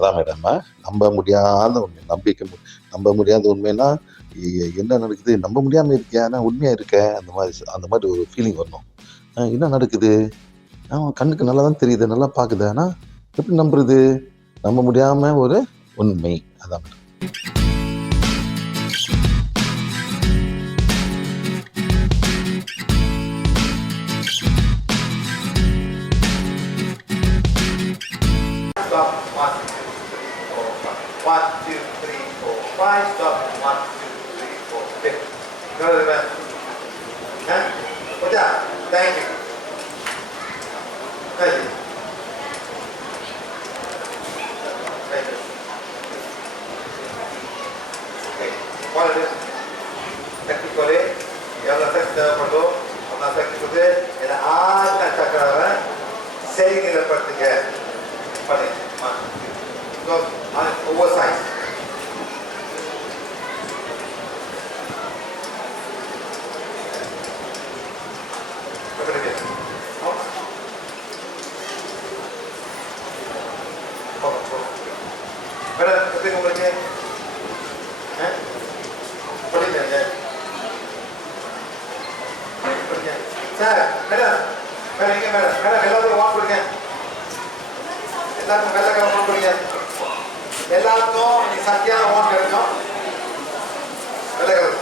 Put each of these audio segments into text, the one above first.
அதான் மேடம். நம்ப முடியாத உண்மை, நம்ப முடியாத உண்மைன்னா, என்ன நடக்குது? நம்ப முடியாம இருக்கியா? ஆனா உண்மையா இருக்க. அந்த மாரி ஒரு ஃபீலிங் வரணும். என்ன நடக்குது? கண்ணுக்கு நல்லா தான் தெரியுது, நல்லா பாக்குது. ஆனா எப்படி நம்புறது? நம்ப முடியாம ஒரு உண்மை. அதான் madam. Stop. 1, 2, 3, 4, 5. 1, 2, 3, 4, 5. Stop. 1, 2, 3, 4, 5. Go to the back. Put down. Thank you. Thank you. Thank you. Okay. What it is? Technically, எவ்வளோ எஃபெக்ட் தேவைப்படுதோ அந்த எஃபெக்ட் கொடுத்து இதை ஆழ்ந்த சக்கராவை செய்கிறப்படுத்துங்க பண்ணி ஓவர் சைஸ் மேடம் எப்படி உங்களுக்கு படிங்க சார் மேடம் மேடம் எங்க மேடம் மேடம் எல்லாத்துக்கும் வாங்க கொடுங்க எல்லாருக்கும் வெள்ளை கலர் வாங்க கொடுங்க எல்லாருக்கும் நீ சத்தியான வாங்க கிடைக்கும் வெள்ளை கலர்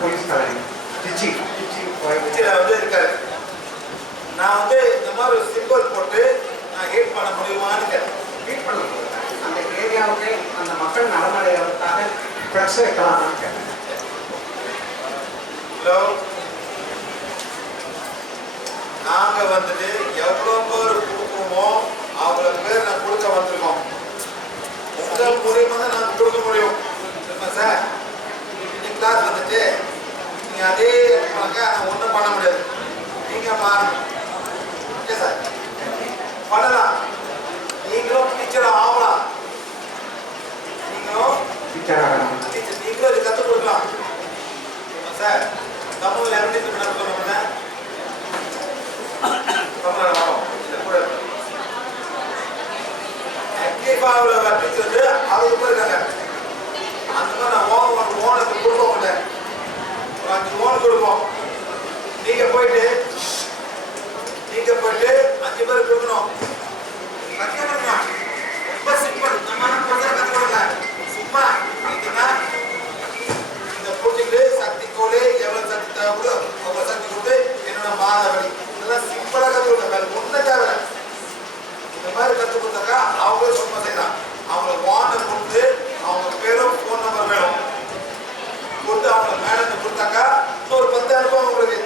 போலீஸ் காலனி திருச்சி வந்து இருக்காரு. நான் வந்து இந்த மாதிரி ஒரு சிம்பிள் போட்டு நான் ஹேட் பண்ண முடியுமான்னு கேட்டேன். ஹேட் பண்ண அந்த ஏரியாவுக்கு அந்த மக்கள் நலமடைவதற்காக ஃப்ரெண்ட்ஸ் வைக்கலாம்னு கேட்டேன். ஹலோ, நாங்கள் வந்துட்டு எவ்வளோ பேர் கொடுக்குறோமோ அவ்வளோ பேர் நான் கொடுக்க வந்திருக்கோம். உங்கள் மூலியமாக தான் நாங்கள் கொடுக்க முடியும் சார். கிளாஸ் வந்துட்டு நீங்கள் அதே நான் ஒன்றும் பண்ண முடியாது. நீங்கள் பாருங்க. ஓகே சார், பண்ணலாம். நீங்களும் டீச்சர் ஆகலாம். நீங்களும் நீங்களும் இது கற்றுக் கொடுக்கலாம் சார். தமிழ் எப்படி சொல்லுங்க தமிழ் வரும் ஆக்டிவாவில் டீச்சர் வந்து அவங்க போயிருக்காங்க. அந்த மாதிரி நான் ஓனருக்கு கொடுக்க மாட்டேன். 5 ஓன் கொடுப்போம். நீங்க போயிட்டு 5 பேர் கொடுக்கணும். ரொம்ப சிம்பிள். கற்றுக்கொடுங்க. சும்மா இந்த பூச்சிக்கு சக்தி கோடு எவ்வளவு சக்தி தேவைப்படுதோ அவ்வளவு சக்தி கொடுத்து என்னோட மாதவழி இதெல்லாம் சிம்பிளா கற்றுக்கொடுங்க. வேற ஒன்றும் தேவை. இந்த மாதிரி கற்றுக் கொடுத்தாக்கா அவங்களே சும்மா செய்யலாம். அவங்களுக்கு ஓனர் கொடுத்து அவங்க பேரும் ஃபோன் நம்பர் வேணும் கொடுத்து அவங்க மேடத்தை கொடுத்தாக்கா இன்னொரு 10 அனுபவம் உங்களுக்கு.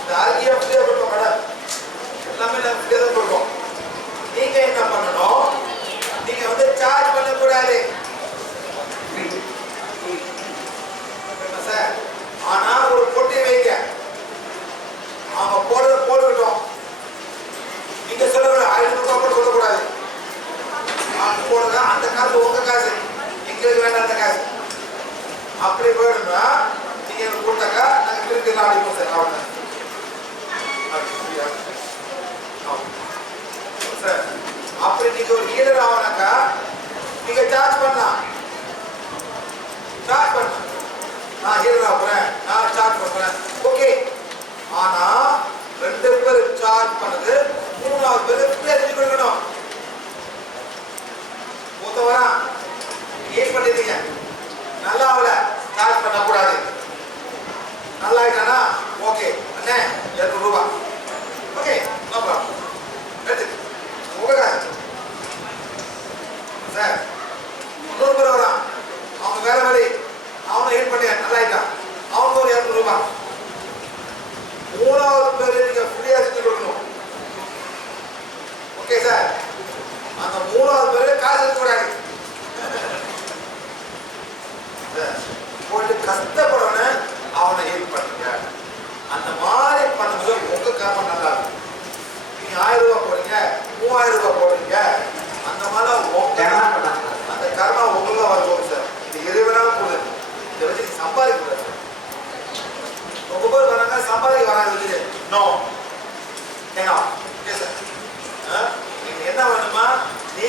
இந்த ஆர்கியா ஃப்ரீயாக கொடுப்போம் மேடம். எல்லாமே நாங்கள் ஃப்ரீயாக தான் கொடுப்போம். நீங்கள் என்ன பண்ணணும், நீங்கள் வந்து சார்ஜ் பண்ணக்கூடாது சார். ஆனால் ஒரு பொட்டி வைங்க. அவங்க போட்டுக்கிட்டோம். நீங்கள் சொல்லக்கூடாது 500 ரூபாய் கூட சொல்லக்கூடாது. போடுங்க. அந்த காசு உங்க காசு, எங்களுக்கு வேண்டாம் அந்த காசு. அப்படி போயிடும்னா நீங்க எனக்கு கொடுத்தாக்கா நாங்கள் திருப்பி அடிப்போம் சார். அவங்க சார் அப்படி நீங்க ஒரு ஹீலர் ஆகனாக்கா நீங்க சார்ஜ் பண்ணலாம். நான் ஹீலர் ஆகுறேன், நான் சார்ஜ் பண்றேன், ஓகே. ஆனா 2 பேர் சார்ஜ் பண்ணது 3வது பேர் தெரிஞ்சு கொடுக்கணும். மூத்தவரா ஏன் பண்ணிட்டீங்க, நல்லா அவளை சார்ஜ் பண்ணக்கூடாது. நல்லா ஆயிட்டானா ஓகே அண்ணே 200 ரூபாய், ஓகே நோ ப்ராப்ளம். சார் 3 பேர் வரான், அவங்க வேற வழி, அவனை ஹெல்ப் பண்ணியா நல்லா ஆயிட்டான்.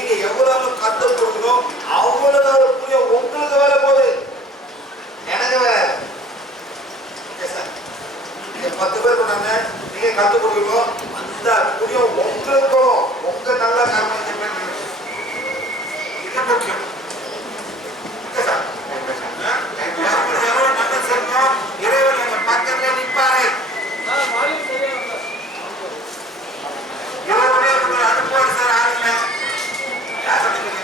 நீங்க எவ்வளவு கற்றுக் கொடுக்கணும் அவ்வளவு புரியும். உங்களுக்கு வேலை போகுது, எனக்கு வேலை. நீங்க 10 பேர் கொண்டாங்க, நீங்க கற்றுக் கொடுக்கணும், அந்த புரியும் உங்களுக்கும். உங்க நல்ல கர்மத்தை இது முக்கியம். நல்ல செல்வம் இறைவன் எங்க பக்கத்துல நிற்பாரு. இறைவனே உங்களை அனுப்புவார் சார். ஆளுங்க யார் சொல்லுங்க?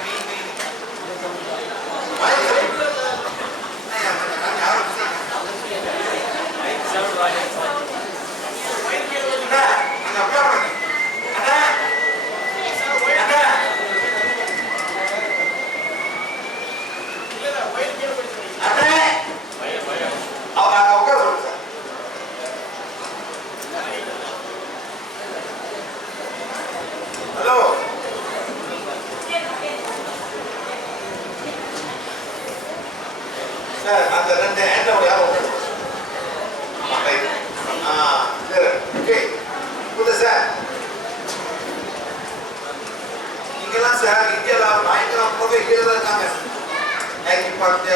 ஹலோ, சார் அந்த 2 ஆண்டோட யாரும் ஓகே புது சார். நீங்கெல்லாம் சார் இந்தியாவில் பயங்கரமாகவே கீழே தான் இருக்காங்க. பாருங்க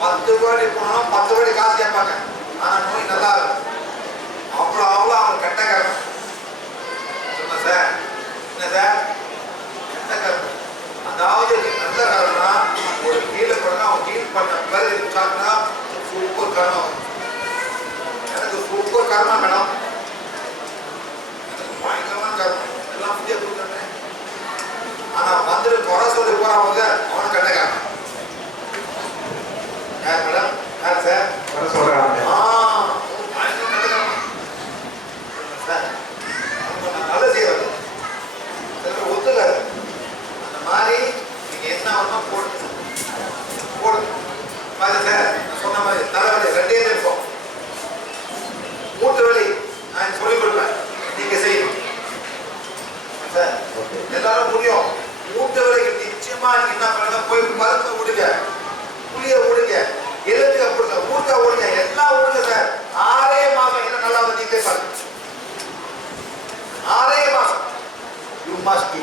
10 கோடி போனோம், 10 கோடி காசு கேட்பாங்க. ஆனால் நோய் நல்லா இருக்கும். அவ்வளோ அவங்க கெட்டக்காரன் சொன்ன சார். என்ன சார் கெட்டக்காரன்? அதாவது நல்ல காரணம்னா ஒரு கீழே போனா அவன் டீல் பண்ண பிறகு சாப்பிட்டா சூப்பர் காரணம். எனக்கு சூப்பர் காரணம் வேணும், எனக்கு பயங்கரமான காரணம் எல்லாம் புதிய கொடுக்குறேன். ஆனா வந்துட்டு குறை சொல்லி போறவங்க அவனுக்கு கெட்டக்காரன். யார் மேடம்? யார் சார் குறை சொல்றாங்க? நல்ல செய்வாரு, ஒத்துக்காரு. அந்த மாதிரி நீங்க என்ன ஒன்றும் போடுங்க சார். சொன்ன மாதிரி தலைவலி 2 நிமிஷம் மூட்டு வலி நான் சொல்லிக் கொடுப்பேன், நீங்க செய்யணும் சார். எல்லாரும் புரியும். மூட்டு வலிக்கு நிச்சயமா நீங்க என்ன பண்ணுங்க, போய் பருத்த விடுங்க, புளிய விடுங்க, எலுமிச்சை போடுங்க, ஊறுகாய் விடுங்க, எல்லாம் விடுங்க சார். 6 மாசம் என்ன நல்லா வந்து நீங்களே பாருங்க. 6 மாசம் யூ மஸ்ட் பி.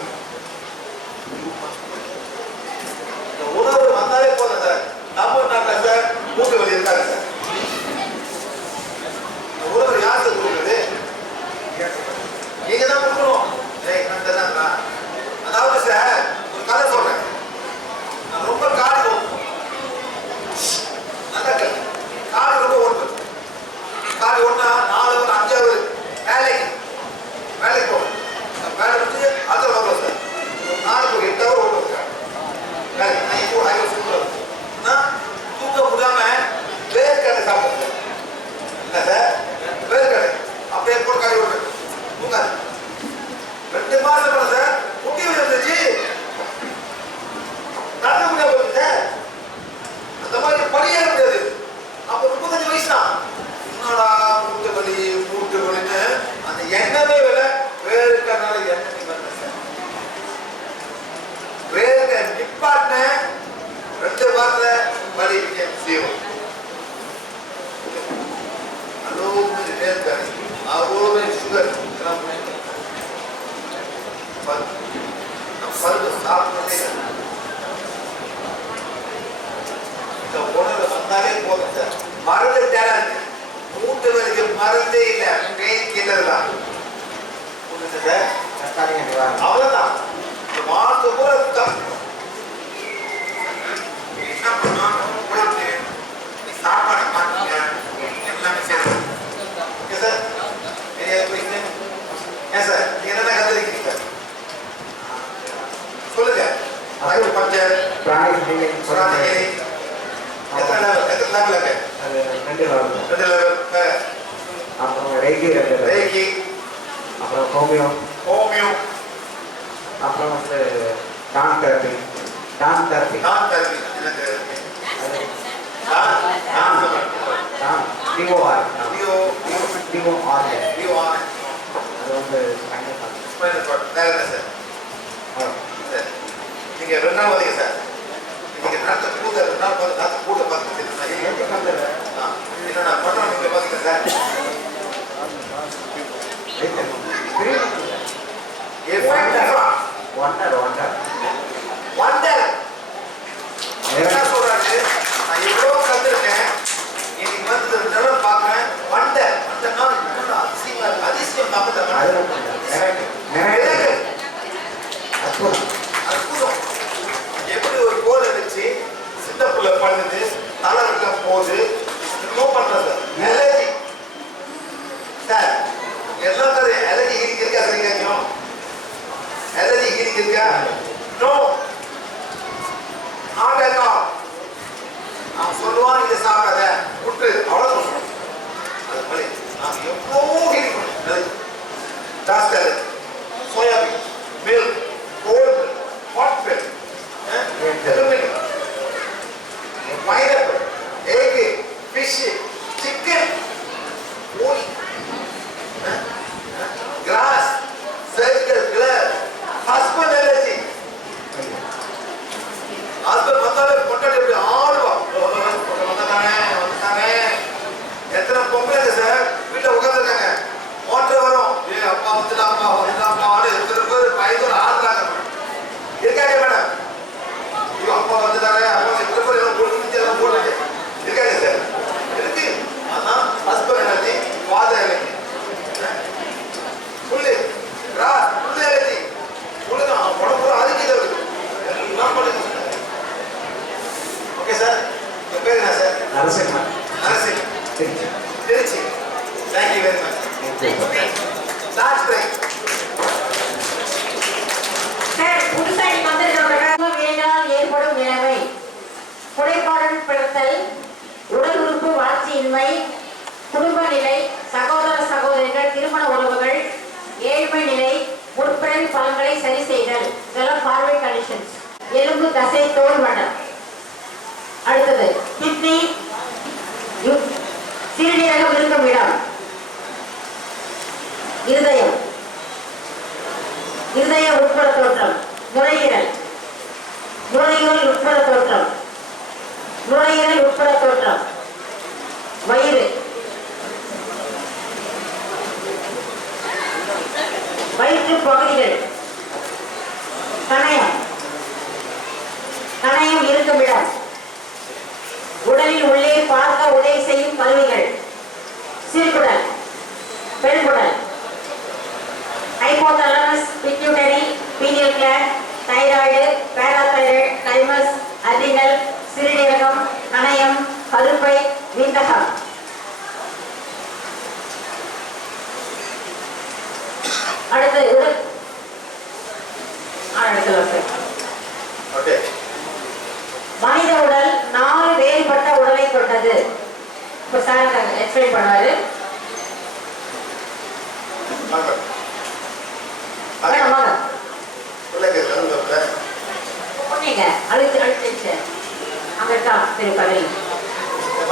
உணவு வந்தாலே போதும் சார். நம்ம நாட்டில் சார் மூட்டு வலி இருக்காங்க சார். உணவு யார் சார் கொடுக்குறது? நீங்க தான் கொடுக்கணும். அதாவது சார் ஒரு கதை சொல்றேன். நான் ரொம்ப காடு நல்ல காடு ரொம்ப ஓடுவேன். காடு ஓட்டினா 4 ஒரு 5 வேலைக்கு போவேன். வேலை வச்சு அதில் வருவேன் சார். 4 ஒரு 8 ஹவர் ஓடுவேன் சார் வேலைக்கு. நான் இப்போ ஹைவே சூப்பர் தூக்க முடியாம வேர்க்கடை சாப்பிடுவேன். என்ன சார் வேர்க்கடை அப்படியே போட்டு காடி ஓடுவேன். தூங்காது 2 மாசம் பண்ண சார். முட்டி வந்துச்சு, நடக்க முடியாம போகுது சார். அந்த மாதிரி படியேற முடியாது. அப்போ 35 வயசு தான். என்னடா மூட்டு வலின்னு அந்த எண்ணமே விட வேர்க்கனால எண்ணமே வரல சார். வேர்க்க நிப்பாட்டின 2 வாரத்தில் வலி செய்வோம். அவ்வளோ வேர்க்க அவ்வளோ சுகர் பருப்பு சாப்பிட்டதே இந்த உணவு வந்தாலே போதும் சார். மருந்து தேடாது. மூட்டு வலிக்கு மருந்தே இல்லை, பெயின் கில்லர் தான். அவ்வளவுதான். மாசம் கூட என்ன பண்ணணும், போயிட்டு சாப்பாடு மாட்டீங்க எல்லாமே சரி. Okay sir. ஏன் சார் நீங்க என்ன கத்துருக்கீங்க சொல்லுங்க. அதாவது பஞ்சர் எத்தனை லெவல் இருக்கு? 2 லெவல். அப்புறம் ரேகி, அப்புறம் ஹோமியோ, அப்புறம் வந்து டான் தெரப்பி. எனக்கு டிஓஆர் அது வந்து நீங்க 2 நாள் வந்தீங்க சார். நீங்க நடத்த கூட்ட 2 நாள் பார்த்து நடத்த கூட்ட பார்த்து என்ன பண்றோம் நீங்க பாத்தீங்க சார். எஃபெக்டிவா ஒண்டர் ஒண்டர் வண்டர் என்ன சொல்றாரு? நான் எவ்வளவு கத்துருக்கேன், இன்னைக்கு வந்து இதெல்லாம் பார்க்கிறேன். வண்டர் வண்டர்னா அதிசயம், அதிசயம் தமிழ் அற்புதம். அற்புதம். எப்படி ஒரு கோலை வச்சு சின்ன புள்ள பண்ணுது, தலை வைக்க போகுது, இன்னும் பண்றது மெலடி. சார் எல்லாம் தர எலடி ஹீலிங் இருக்கா? சரிங்க, எலடி ஹீலிங் இருக்கா? No, not at all. அவன் சொல்லுவான், இதை சாப்பிடாத விட்டு, அவ்வளவு சொல்லுவான். அது மாதிரி நாம் எவ்வளோ ஹீலிங் பண்ணுவோம். Toaster, soybean, milk, cold, hot milk, pineapple, egg, fish, chicken, wool, grass, surgical glove, husband allergy. Husband வந்தாலே பொண்டாட்டி எப்படி ஆடுவா, வந்தானே. எத்தனை பொம்பளைங்க சார் வீட்டில் உட்காந்துருக்காங்க, மோட்டர் வரும், ஏ அப்பா வந்துடாப்பா வந்துடாப்பான்னு எத்தனை பேர் பயந்து ஆடுறாங்க. இருக்காங்க மேடம், ஐயோ அப்பா வந்துட்டாங்க, அப்பா எத்தனை பேர் எல்லாம் போட்டு எல்லாம் போடுறாங்க. இருக்காங்க சார், இருக்கு. ஆனால் ஹஸ்பண்ட் எனர்ஜி, ஃபாதர் எனர்ஜி, புள்ளி புள்ளி எனர்ஜி, புள்ளுங்க உடம்பு அதுக்கு எல்லாம் பண்ணுங்க. ஓகே சார், உங்கள் பேர் என்ன sir? Narasimhan. Narasimhan, Trichy. Trichy. Thank you very much. Last time sir, புதுசா நீங்க வந்திருக்கிறவங்க வினைகளால் ஏற்படும் விளைவை, குறைபாடன் பிறத்தல், உடல் உறுப்பு வளர்ச்சியின்மை, குடும்ப நிலை, சகோதர சகோதரிகள், திருமண உறவுகள், ஏழ்மை நிலை, முற்பிறவி பலன்களை சரி செய்தல், இதெல்லாம் பார்வை கண்டிஷன்ஸ். எலும்பு, தசை, தோல் மண்டலம். அடுத்தது கிட்னி, சிறுநீரகம் இருக்கும் இடம், இருதயம், இருதய உட்புற தோற்றம், நுரையீரல், நுரையீரல் உட்புற தோற்றம், நுரையீரல் உட்புற தோற்றம், வயிறு, வயிற்று பகுதிகள், கணையம், கணையம் இருக்கும் இடம், உடலில் உள்ளே பார்க்க உதவி செய்யும் கருவிகள், சிறுகுடல், பெருங்குடல், hypothalamus, pituitary, pineal gland, thyroid, parathyroid, thymus, adrenal, சிறுநீரகம், கணையம், கருப்பை, விந்தகம். அடுத்து உடல் ஓகே. மனித உடல் 4 வேறுபட்ட உடலை கொண்டது. இப்போ சார் எக்ஸ்பிளைன் பண்ணுவாரு. பொண்ணுங்க அழுத்து அங்க இருக்கா சரி பகல் இந்த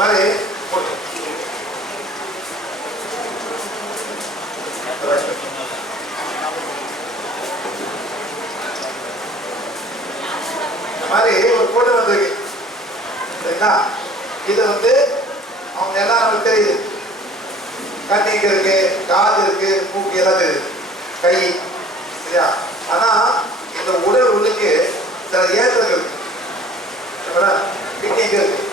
மாதிரி ஒரு போட்டு வந்திருக்கு சரிங்களா? இது வந்து அவங்க எல்லாம் நமக்கு தெரியுது. கண்ணிக்கு இருக்கு, காது இருக்கு, மூக்கு எல்லாம் தெரியுது, கை சரியா? ஆனா இந்த உடல் உள்ளுக்கு சில ஏற்றங்கள் இருக்கு. கிட்னி இருக்கு,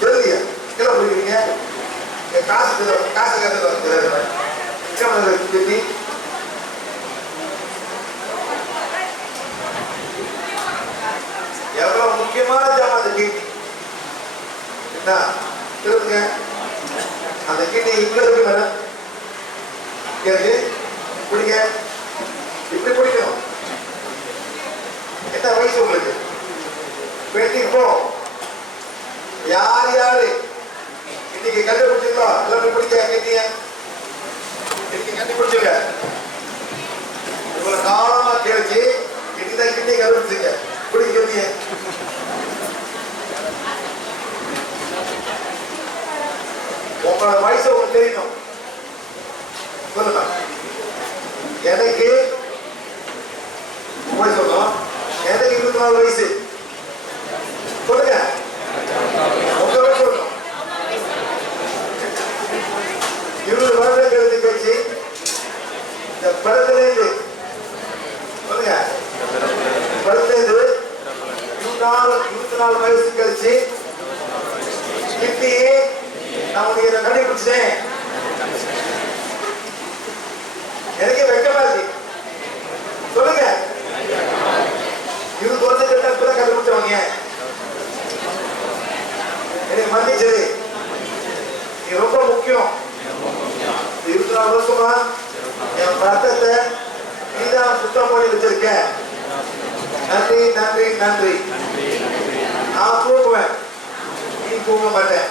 தெரியா கீழே போயிருக்கீங்க, காசு காசு கருத்து கிட்னி எவ்வளவு முக்கியமான ஜாமான் அந்த கிட்னி. என்ன திருப்புங்க, அந்த கிட்னி இப்படி இருக்கு மேடம், இருக்கு பிடிங்க, இப்படி பிடிக்கணும். என்ன வயசு உங்களுக்கு? 24. யார் யாரு இன்னைக்கு கண்டுபிடிச்சிங்களோ எல்லாரும் பிடிக்க கிட்னிய இன்னைக்கு கண்டுபிடிச்சுங்க. இவ்வளவு காலமா கேள்வி கிட்னி கிட்னி கண்டுபிடிச்சுங்க, பிடிக்க கிட்னிய. உங்களோட வயசு உங்களுக்கு தெரியணும். சொல்லுங்க, எனக்கு சொல்லணும், எனக்கு 24 வயசு. சொல்லுங்க, உங்க வயசு சொல்லணும். 20 வருடம் கழிச்சு பேச்சு இந்த பிறந்தலேருந்து சொல்லுங்க, பிறந்தலேருந்து 24 வயசு கழிச்சு கிட்னியே நான் உனக்கு இதை கண்டுபிடிச்சேன். எனக்கே வெக்கமா இருக்கு. சொல்லுங்க, 20 வருஷம் கிட்ட கண்டுபிடிச்சவங்க எனக்கு மன்னிச்சது. நீ ரொம்ப முக்கியம். 24 வருஷமா என் ரத்தத்தை நீதான் சுத்தம் பண்ணி வச்சிருக்க. நன்றி நன்றி நன்றி. நான் தூங்குவேன், நீ தூங்க மாட்டேன்.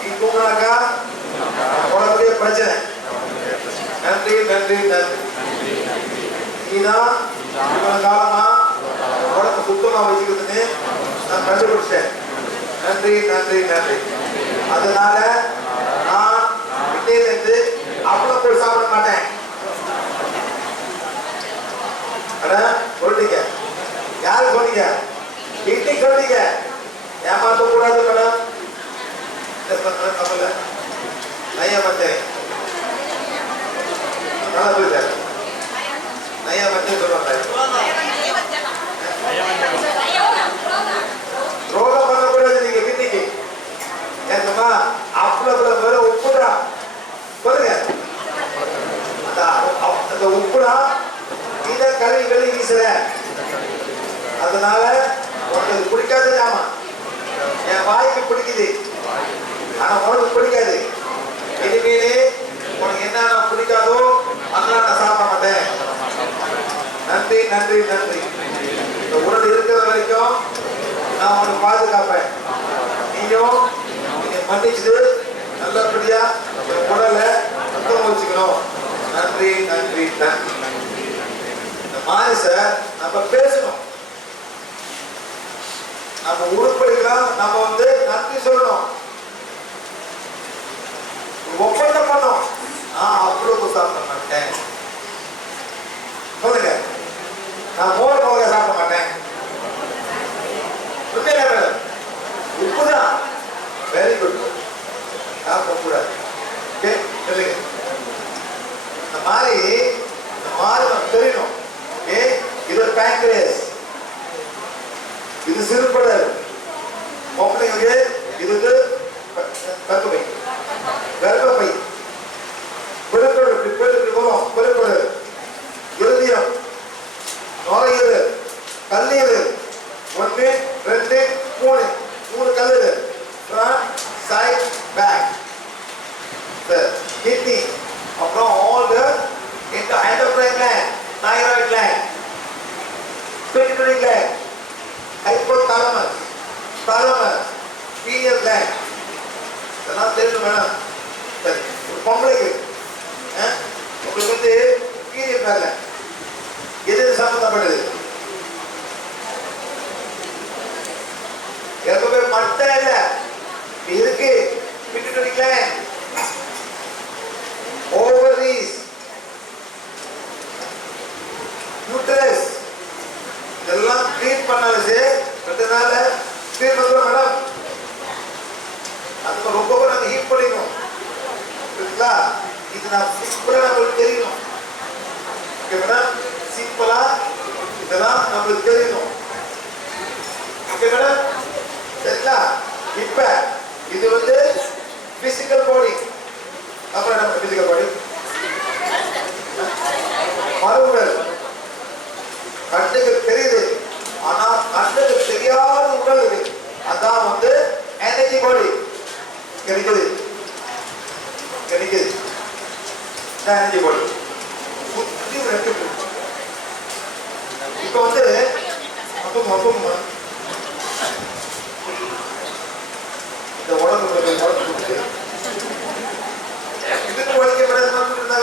நீ தூங்கினாக்கா உனக்குடைய பிரச்சனை. நன்றி நன்றி நன்றி. நீதான் இவ்வளவு காலமா உடம்பு சுத்தமா வச்சுக்கிறதுன்னு நான் கண்டுபிடிச்சேன். நன்றி நன்றி நன்றி. அதனால நான் இன்னையிலிருந்து அவ்வளவு போய் சாப்பிட மாட்டேன். சொல்லிட்டீங்க, யாரு சொன்னீங்க? இன்னைக்கு சொன்னீங்க. ஏமாத்த கூடாது மேடம். கமல நையா மத்தேன் நல்லா புரியுது. நையா மத்தேன் சொல்லுவாங்க. ரோகம் பண்ணக்கூடாது நீங்க இன்னைக்கு. ஏமா அவ்வளவு வேற உப்புடா சொல்லுங்க. அந்த உப்புடா நீதான் கழுவி வெளியே வீசுற. அதனால உனக்கு பிடிக்காது. ஆமா, என் வாய்க்கு பிடிக்குது, ஆனா உனக்கு பிடிக்காது. இனிமேலே உனக்கு என்ன பிடிக்காதோ அதெல்லாம் நான் சாப்பிட மாட்டேன். நன்றி நன்றி நன்றி. இந்த உடல் இருக்கிற வரைக்கும் நான் உனக்கு பாதுகாப்பேன். நீயும் நீங்க மன்னிச்சுட்டு நல்லபடியா உடலை சுத்தம் வச்சுக்கணும். நன்றி நன்றி நன்றி. இந்த மாதிரி சார் நம்ம பேசணும், நம்ம உருப்படிக்கலாம், நம்ம நன்றி சொல்லணும், ஒப்பந்தம் பண்ணோம். நான் அவ்வளவு சாப்பிட மாட்டேன் சொல்லுங்க. நான் மோர் மிளகா சாப்பிட மாட்டேன். உப்புதான் வெரி குட், சாப்பிடக்கூடாது. சொல்லுங்க. இந்த மாதிரி நம்ம தெரியணும். இது பேங்க்ரியஸ், இது சிறுபடல். பொம்பளைங்களுக்கு இது கர்ப்பப்பை, கர்ப்பப்பை, பெருக்குடல், வரும் பெருக்குடல், இருதயம், நுரையீரல், கல்லீரல். 1 2 3 கல்லீரல், ஃப்ரண்ட் சைட் பேக், கிட்னி, அப்புறம் all the endocrine gland, thyroid gland, pituitary gland, hypothalamus, thalamus, pineal gland. இதெல்லாம் தெரியும் மேடம். சரி, ஒரு பொம்பளைக்கு உங்களுக்கு பீரியட் மேல எது சம்பந்தப்பட்டது? எப்பவே மட்டும் இல்ல இருக்கு. pituitary gland, ovaries, uterus, இதெல்லாம் க்ளீன் பண்ணாலே 2 நாள் க்ளீன் பண்ணுவோம் மேடம். அதுக்கு ரொம்ப நாங்கள் ஹீட் பண்ணிக்கணும். சரிங்களா? இது நான் சிம்பிளா நம்மளுக்கு தெரியணும். ஓகே மேடம், சிம்பிளா இதெல்லாம் நம்மளுக்கு தெரியணும். ஓகே மேடம், சரிங்களா? இப்ப இது பிசிக்கல் பாடி. அப்புறம் நம்ம பிசிக்கல் பாடி மறுஉடல். கண்ணுக்கு தெரியுது, ஆனா கண்ணுக்கு தெரியாத உடல் இது. அதான் எனர்ஜி பாடி. கிடைக்குது எனர்ஜி பாடி சுத்தி ரெண்டு. இப்ப இந்த உடம்பு இதுக்கு வலிக்கப்படாது.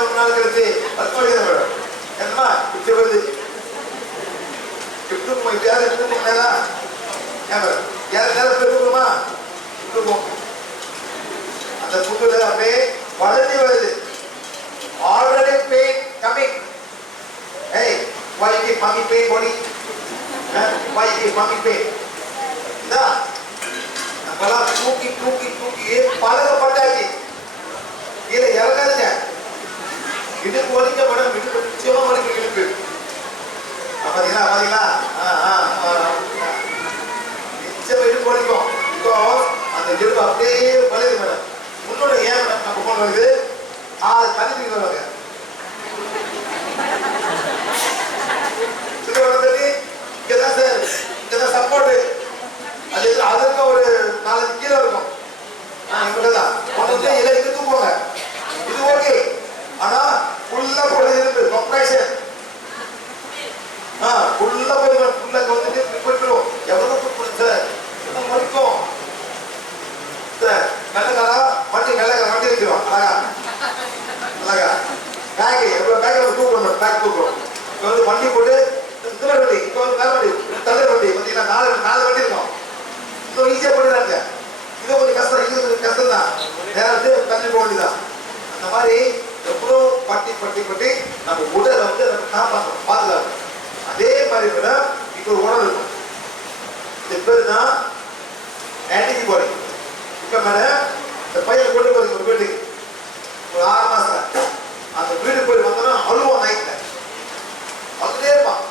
ஒரு நாள் கழிச்சு அது வலிக்கிறேன் மேடம். என்னமா இப்படி வருது? அந்த புண்ணுல அப்படியே வளர்ந்து வருது. Already pain coming. Hey, why you keep mommy pain body? Why you keep mommy pain? இதான் நம்மளாம் தூக்கி பழகப்பட்டாச்சு. இதை இறக்காதுங்க. இதுக்கு வலிக்க மேடம் நிச்சயமா வலிக்கும் இழுப்பு. பாத்தீங்களா பாத்தீங்களா? நிச்சயமா இழுப்பு வலிக்கும். பிகாஸ் அந்த இழுப்பு அப்படியே வலிது மேடம். முன்னோட ஏன் நம்ம கொண்டு வருது? அது தண்ணி தண்ணி வருவாங்க. இங்கதான் சார், இங்கதான் சப்போர்ட். அது அதற்கு ஒரு 4 கீழே இருக்கும். இவங்கதான் ஒன்று இலை இழுத்து போங்க. இது ஓகே. ஆனா ஃபுல்லா போடுறது இருக்கு கம்ப்ரெஷன். ஃபுல்லா போய் ஃபுல்லா வந்துட்டு போயிடும். எவ்வளவு போடுது சார்? என்ன வலிக்கும் சார்? நல்லகாரா வண்டி நல்லகாரா வண்டி வைக்கிறோம். அழகா அழகா பேக் எவ்வளவு பேக் தூக்கணும். பேக் தூக்கணும். இப்போ வந்து வண்டி போட்டு இந்த வண்டி இப்போ வந்து வேற வண்டி தள்ளு வண்டி பார்த்தீங்கன்னா 4 வண்டி இருக்கும். இன்னும் ஈஸியா பண்ணிடுறாங்க. இது கொஞ்சம் கஷ்டம், இது கொஞ்சம் கஷ்டம் தான். நேரத்து தள்ளி போக வேண்டியதான். அந்த மாதிரி எவ்வளோ பட்டி பட்டி பட்டி நம்ம உடலை வந்து நம்ம காப்பாற்றணும், பாதுகாக்கணும். அதே மாதிரி விட இப்போ ஒரு உடல் இருக்கும். இது பேர் தான் ஆன்டிபாடி. இப்போ மேடம் இந்த பையன் கொண்டு போய் ஒரு வீட்டுக்கு ஒரு 6 மாசம் அந்த வீட்டுக்கு போய் வந்தோம்னா அழுவான். நைட்ல அழுதே இருப்பான்.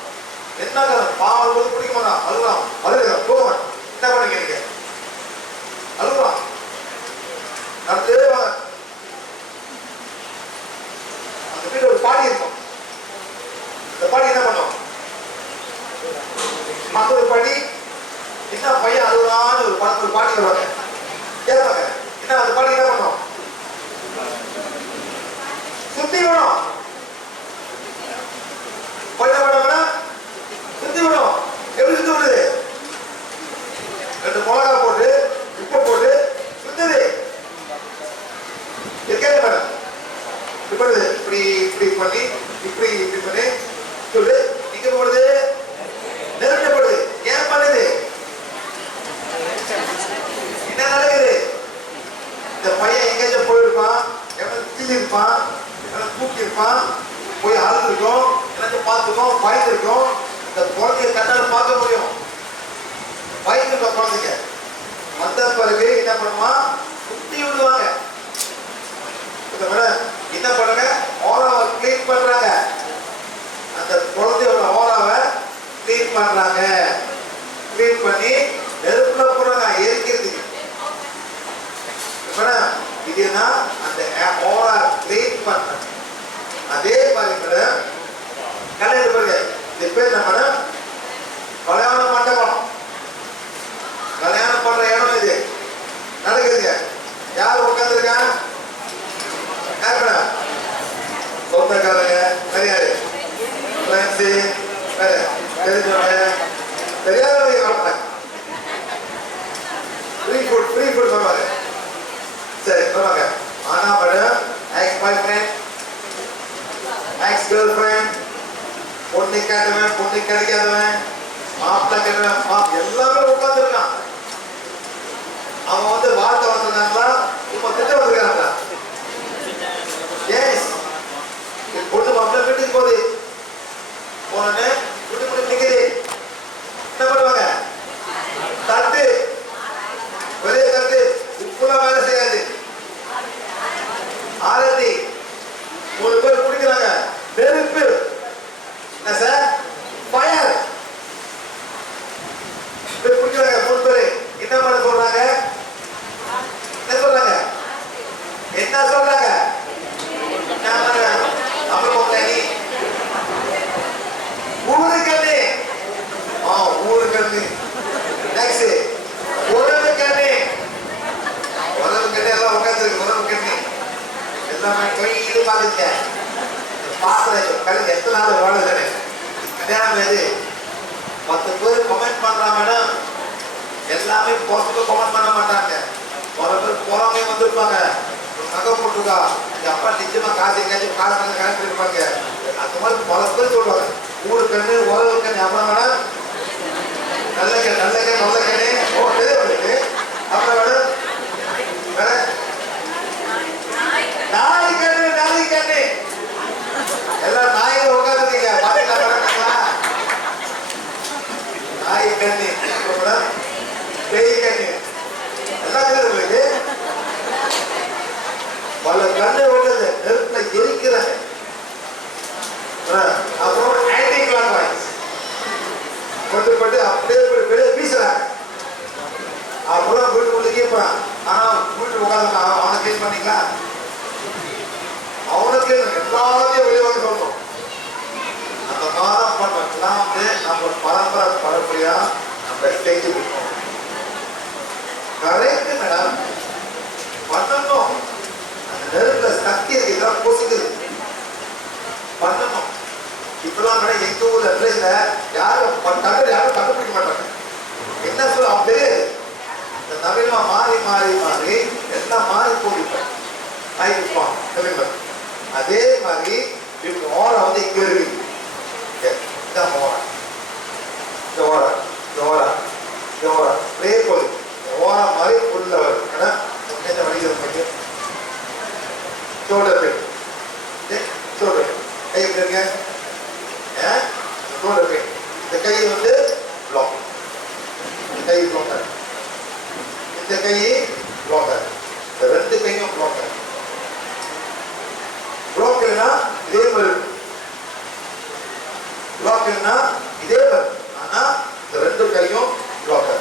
என்ன பாவம் போது பிடிக்க மாட்டான். அழுவான் அழுகிறான் போக மாட்டான். என்ன பண்ணுங்க நீங்க? அழுவான் நடந்தே வாங்க. அந்த வீட்டுல ஒரு பாடி இருக்கும். இந்த பாடி என்ன பண்ணும்? மக்கள் பாடி என்ன பையன் அழுகுறான்னு ஒரு பாடி வருவாங்க. கேட்பாங்க என்ன அந்த பாடி என்ன பண்ணும்? சுத்தி விடும். பண்ண வேணாம் சுத்தி விடும். எப்படி சுத்தி விடுது? 2 மிளகா போட்டு உப்பு போட்டு சுத்துது. கேட்க மேடம் இப்படி இப்படி இப்படி பண்ணி இப்படி இப்படி பண்ணி சொல்லு. இங்க போடுது நெருங்கப்படுது. ஏன் பண்ணுது? என்ன நடக்குது? இந்த பையன் எங்கேயாச்சும் போயிருப்பான், எவன் தீ இருப்பான், எவன் தூக்கி இருப்பான், போய் அழுதுருக்கோம், எல்லாத்தையும் பார்த்துக்கோம், பயந்துருக்கோம். இந்த குழந்தைய கண்ணால் பார்க்க முடியும். பயந்துருக்க குழந்தைங்க வந்த பிறகு என்ன பண்ணுமா? சுத்தி விடுவாங்க. என்ன பண்ணுங்க? ஓராவை கிளீன் பண்றாங்க. அந்த குழந்தையோட ஓராவை கிளீன் பண்றாங்க. கிளீன் பண்ணி நெருப்புல போடுறாங்க எரிக்கிறதுக்கு. இதுனா அந்த ஓரா கிளீன் பண்றாங்க. அதே மாதிரி கல்யாணம் பாருங்க. இது பேர் என்ன மேடம்? கல்யாண மண்டபம். கல்யாணம் பண்ற இடம் இது நடக்குதுங்க. யார் உட்காந்துருக்கா? சொந்தக்காரங்க தெரியாது, ஃப்ரெண்ட்ஸு வேற தெரிஞ்சவங்க தெரியாதவங்க ஃப்ரீ ஃபுட் சொல்லுவாங்க. சரி சொல்லுவாங்க. ஆனா மேடம் எக்ஸ் பாய் ஃப்ரெண்ட், எக்ஸ் கேர்ள் ஃப்ரெண்ட், பொண்ணு கேட்டவன் பொண்ணு கிடைக்காதவன், மாப்பிள்ளை கேட்டவன் எல்லாமே உட்காந்துருக்கான். அவன் வந்து வார்த்தை வந்திருக்காங்களா இப்ப திட்ட வந்திருக்காங்களா? எஸ். பொண்ணு மாப்பிள்ளை வீட்டுக்கு போகுது. போனே வீட்டு முடி நிக்குது. என்ன பண்ணுவாங்க? தட்டு ஒரே தட்டு உப்புலாம் வேலை செய்யாது. ஆரத்தி 3 பேர் குடிக்கிறாங்க. நெருப்பு என்ன சார்? ஃபயர் குடிக்கிறாங்க 3 பேர். என்ன பண்ண சொல்றாங்க? என்ன சொல்றாங்க? என்ன சொல்றாங்க? ஊரு கண்ணு. ஊரு கண்ணு. நெக்ஸ்ட் உறவு கண்ணு. உறவு கண்ணு எல்லாம் உட்காந்துருக்கு. உறவு கண்ணு எல்லாமே கையில பாத்துக்க. பாக்குறேன் கல்வி எத்தனை நாள் வாழுது. கல்யாணம் எது? 10 பேர் கமெண்ட் பண்றாங்க மேடம். எல்லாமே போறதுக்கு கமெண்ட் பண்ண மாட்டாங்க. பல பேர் போறாமே வந்திருப்பாங்க. நகை போட்டுருக்கா எங்க அப்பா நிச்சயமா காசு எங்கேயாச்சும் காசு கணக்கு இருப்பாங்க. அந்த மாதிரி பல பேர் சொல்லுவாங்க. ஊரு கண்ணு உறவு கண்ணு. அப்புறம் மேடம் நல்ல கண்ணு நல்ல கண்ணு நல்ல கண்ணு ஓட்டு அவருக்கு. அப்புறம் மேடம் வேற நாய் கண்ணு நாய் கண்ணு. எல்லாம் நாயில உட்காந்துருக்கீங்க பாத்தீங்களா? நாய் கண்ணு மேடம் பேய் கண்ணு எல்லா கண்ணு உங்களுக்கு. பல கண்ணு உள்ளது நெருப்புல எரிக்கிறாங்க. இல்லையா நம்ம செஞ்சு கொடுக்கணும். கரெக்ட் மேடம், பண்ணணும். அந்த நெருப்புல சக்தி இருக்குதான் பொசுக்குது, பண்ணணும். இப்பெல்லாம் மேடம் எங்க ஊர்ல பிளேஸ்ல யாரும் யாரும் கண்டுபிடிக்க மாட்டாங்க. என்ன சொல்ல அவங்க தெரியாது. இந்த நவீனமா மாறி மாறி மாறி எல்லாம் மாறி போயிருப்பாங்க. அதே மாதிரி இப்ப ஓரை வந்து இங்க இருக்கு. இதான் ஓரை, இந்த ஓரை, இந்த ஓரை, இந்த ஓரை அப்படியே போகுது. ஓரை மாதிரி உள்ள வருது. என்ன வழியில் சோல்டர் பெயின், சோல்டர் பெயின் கை எப்படி இருக்க, சோல்டர் பெயின். இந்த கை வந்து பிளாக், இந்த கை பிளாக், இந்த கை பிளாக், இந்த ரெண்டு கையும் பிளாக். பிளாக் இல்லைன்னா இதே மாதிரி, பிளாக் இல்லைன்னா இதே மாதிரி. ஆனா இந்த ரெண்டு கையும் பிளாக்.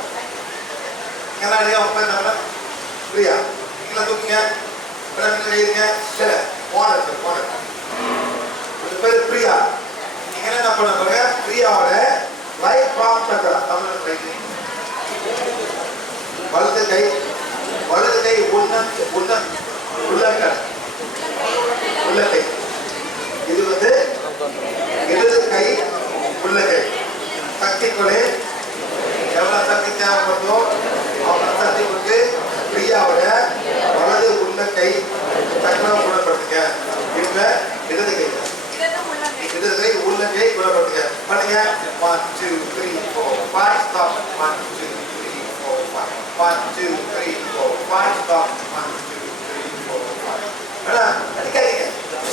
என்ன உட்காந்து பிரியா நீங்களா தூக்குங்க, இருங்க. பேர் பிரியா. நீங்க என்ன பண்ண பாருங்க, பிரியாவோட ரைட் பாம் சக்கரா தமிழ் ரைட்டிங். வலது கை உள்ளங்கை. இது வந்து இடது கை உள்ளங்கை. சக்தி கொலை எவ்வளவு சக்தி தேவைப்படுதோ அவ்வளவு சக்தி கொடுத்து பிரியாவோட வலது உள்ளங்கை சக்கரம் குணப்படுத்துங்க. இப்ப இடது கை உள்ளங்கை குணப்படுத்துங்க. பண்ணுங்க. 1 2 3 4 5 stop. 1 2 3 4 5 1 2 3 4 5 stop. 1 2 3 4 5. மேடம் அடிக்காதீங்க,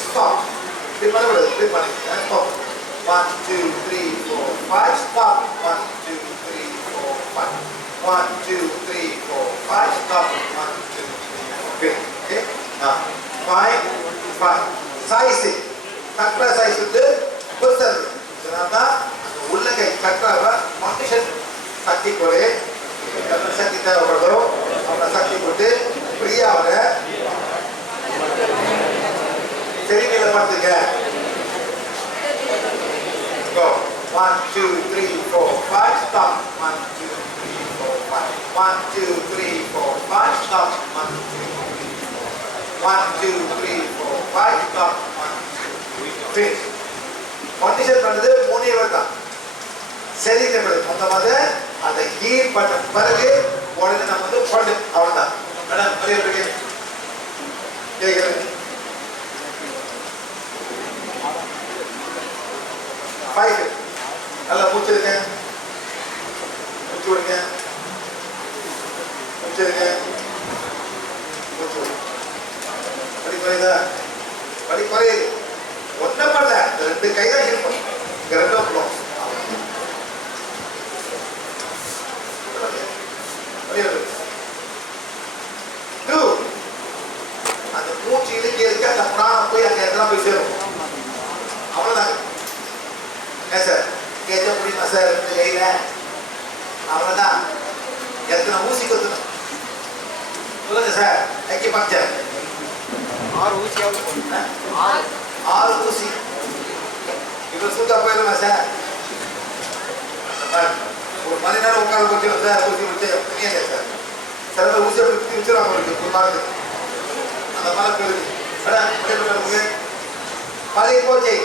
ஸ்டாப். இப்படி பண்ணக்கூடாது, இப்படி பண்ணுங்க. Stop. 1 2 3 4 5 stop. 1 2 3 4 5 1 2 3 4 5 stop. 1 2 3 okay. Now 5 size சக்கர சைஸ் வந்து பெருசாக இதனால்தான் அந்த உள்ளங்கை சக்கராவை கண்டிஷன் சக்தி போலே எவ்வளோ சக்தி தேவைப்படுதோ அவ்வளோ சக்தி போட்டு பிரியாவோட செடிமையில பார்த்துங்க. 1 2 3 4 5 stop. 1 2 3 4 5 1 2 3 4 5 stop. 1 2 3 4 1 2 3 4 5 stop. 1 finish. Condition பண்ணது 3 இவர் தான். சரி மொத்தமாக அந்த ஹீட் பண்ண பிறகு உடனே நம்ம வந்து பண்ணு அவ்வளோதான். மேடம் கேட்குறேன். நல்லா மூச்சிருங்க, மூச்சு விடுங்க, மூச்சிருங்க, மூச்சு விடுங்க. படி குறையுதா? படி குறையுது. ஒன்றும் பண்ணல, ரெண்டு கை தான் இருக்கும். ரெண்டும் க்ளோஸ். அந்த மூச்சு இழுக்கி இருக்கு, அந்த பிராணம் போய் அந்த இடத்துல போய் சேரும். அவ்வளோதாங்க. ஏன் சார் கேட்க முடியுமா சார் இந்த கையில? அவ்வளோதான். எத்தனை ஊசி கொத்தணும் சொல்லுங்க சார். கைக்கு பஞ்சர் 6 ஊசியாவது 6 ஊசி. இப்போ சூட்டா போயிடுமா சார்? ஒரு மணி நேரம் உட்கார வைக்கணும் சார். ஊசி வச்சு புரியுங்க சார். சில பேர் ஊசியை பிடிச்சி வச்சுருவாங்க உங்களுக்கு ஒரு மாதத்துக்கு. அந்த மாதிரி போயிருக்கு. பழைய போச்சு.